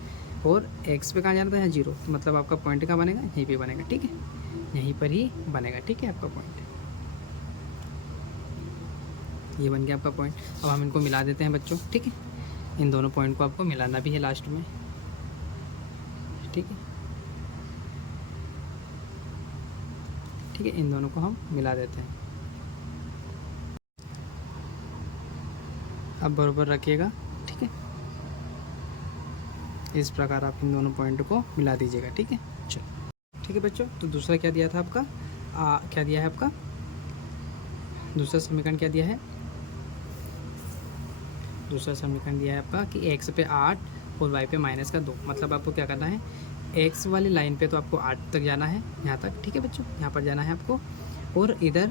और x पे कहाँ जाना था यहाँ 0, तो मतलब आपका पॉइंट कहाँ बनेगा यहीं पे बनेगा, ठीक है, यहीं पर ही बनेगा, ठीक है। आपका पॉइंट ये बन गया आपका पॉइंट। अब हम इनको मिला देते हैं बच्चों, ठीक है। इन दोनों पॉइंट को आपको मिलाना भी है लास्ट में, ठीक है, ठीक है। इन दोनों को हम मिला देते हैं। अब बराबर रखिएगा, ठीक है। इस प्रकार आप इन दोनों पॉइंट को मिला दीजिएगा, ठीक है। चलो ठीक है बच्चों। तो दूसरा क्या दिया था आपका, क्या दिया है आपका दूसरा समीकरण क्या दिया है, दूसरा समीकरण दिया है आपका कि x पे 8 और y पे माइनस का 2। मतलब आपको क्या करना है x वाली लाइन पे तो आपको 8 तक जाना है, यहाँ तक, ठीक है बच्चों, यहाँ पर जाना है आपको। और इधर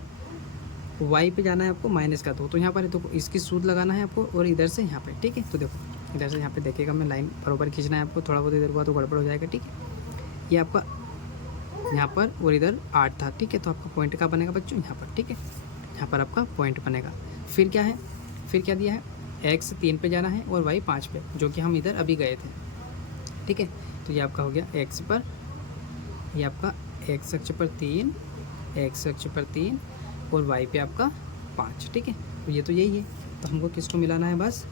y पे जाना है आपको माइनस का 2, तो यहाँ पर है तो इसकी सूद लगाना है आपको। और इधर से यहाँ पे, ठीक है। तो देखो इधर से यहाँ पे देखिएगा, मैं लाइन बराबर खींचना है आपको, थोड़ा बहुत इधर हुआ तो गड़बड़ हो जाएगा, ठीक है। ये आपका यहाँ पर और इधर 8 था, ठीक है। तो आपका पॉइंट का बनेगा बच्चों यहाँ पर, ठीक है, यहाँ पर आपका पॉइंट बनेगा। फिर क्या है, फिर क्या दिया है x 3 पे जाना है और y 5 पे, जो कि हम इधर अभी गए थे, ठीक है। तो ये आपका हो गया x पर, ये आपका x अक्ष पर 3, x अक्ष पर 3 और y पे आपका 5, ठीक है। तो ये तो यही है। तो हमको किसको मिलाना है, बस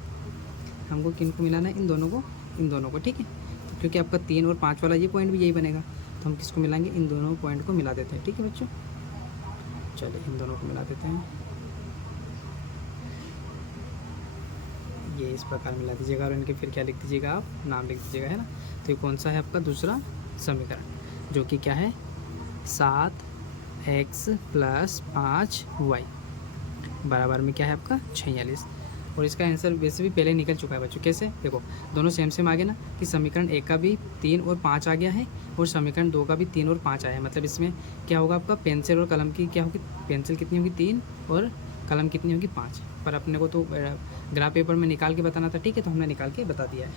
हमको किन को मिलाना है, इन दोनों को, ठीक है। तो क्योंकि आपका 3 और 5 वाला ये पॉइंट भी यही बनेगा, तो हम किसको मिलाएंगे, इन दोनों पॉइंट को मिला देते हैं। ठीक है बच्चों, चलिए इन दोनों को मिला देते हैं। ये इस प्रकार मिला दीजिएगा और इनके फिर क्या लिख दीजिएगा, आप नाम लिख दीजिएगा, है ना। तो ये कौन सा है आपका दूसरा समीकरण, जो कि क्या है 7x + 5y बराबर में क्या है आपका 46। और इसका आंसर वैसे भी पहले निकल चुका है बच्चों। कैसे, देखो दोनों सेम आ गए ना, कि समीकरण 1 का भी 3 और 5 आ गया है और समीकरण 2 का भी 3 और 5 आया है। मतलब इसमें क्या होगा आपका, पेंसिल और कलम की क्या होगी, पेंसिल कितनी होगी 3 और कलम कितनी होगी 5। पर अपने को तो ग्राफ पेपर में निकाल के बताना था, ठीक है, तो हमने निकाल के बता दिया है।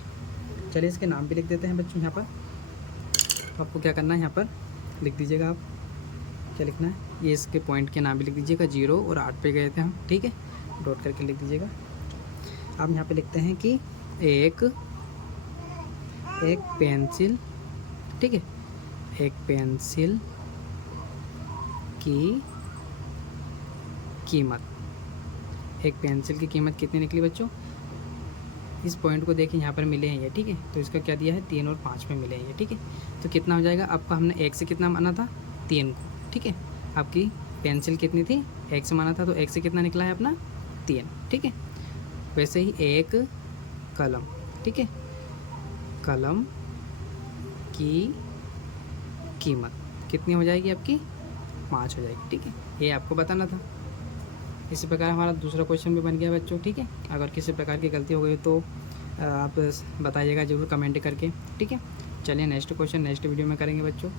चलिए इसके नाम भी लिख देते हैं बच्चों। यहाँ पर आपको क्या करना है, यहाँ पर लिख दीजिएगा आप, क्या लिखना है, ये इसके पॉइंट के नाम भी लिख दीजिएगा। 0 और 8 पे गए थे हम, ठीक है, डॉट करके लिख दीजिएगा। आप यहाँ पे लिखते हैं कि एक पेंसिल, ठीक है, एक पेंसिल की कीमत, एक पेंसिल की कीमत कितनी निकली बच्चों, इस पॉइंट को देखिए यहाँ पर मिले हैं ये, ठीक है, तो इसका क्या दिया है 3 और 5 में मिले हैं ये, ठीक है। तो कितना हो जाएगा आपका, हमने 1 से कितना माना था 3 को, ठीक है, आपकी पेंसिल कितनी थी 1 से माना था, तो 1 से कितना निकला है अपना 3, ठीक है। वैसे ही एक कलम, ठीक है, कलम की कीमत कितनी हो जाएगी आपकी 5 हो जाएगी, ठीक है, ये आपको बताना था। इसी प्रकार हमारा दूसरा क्वेश्चन भी बन गया बच्चों, ठीक है। अगर किसी प्रकार की गलती हो गई तो आप बताइएगा ज़रूर कमेंट करके, ठीक है। चलिए नेक्स्ट क्वेश्चन नेक्स्ट वीडियो में करेंगे बच्चों।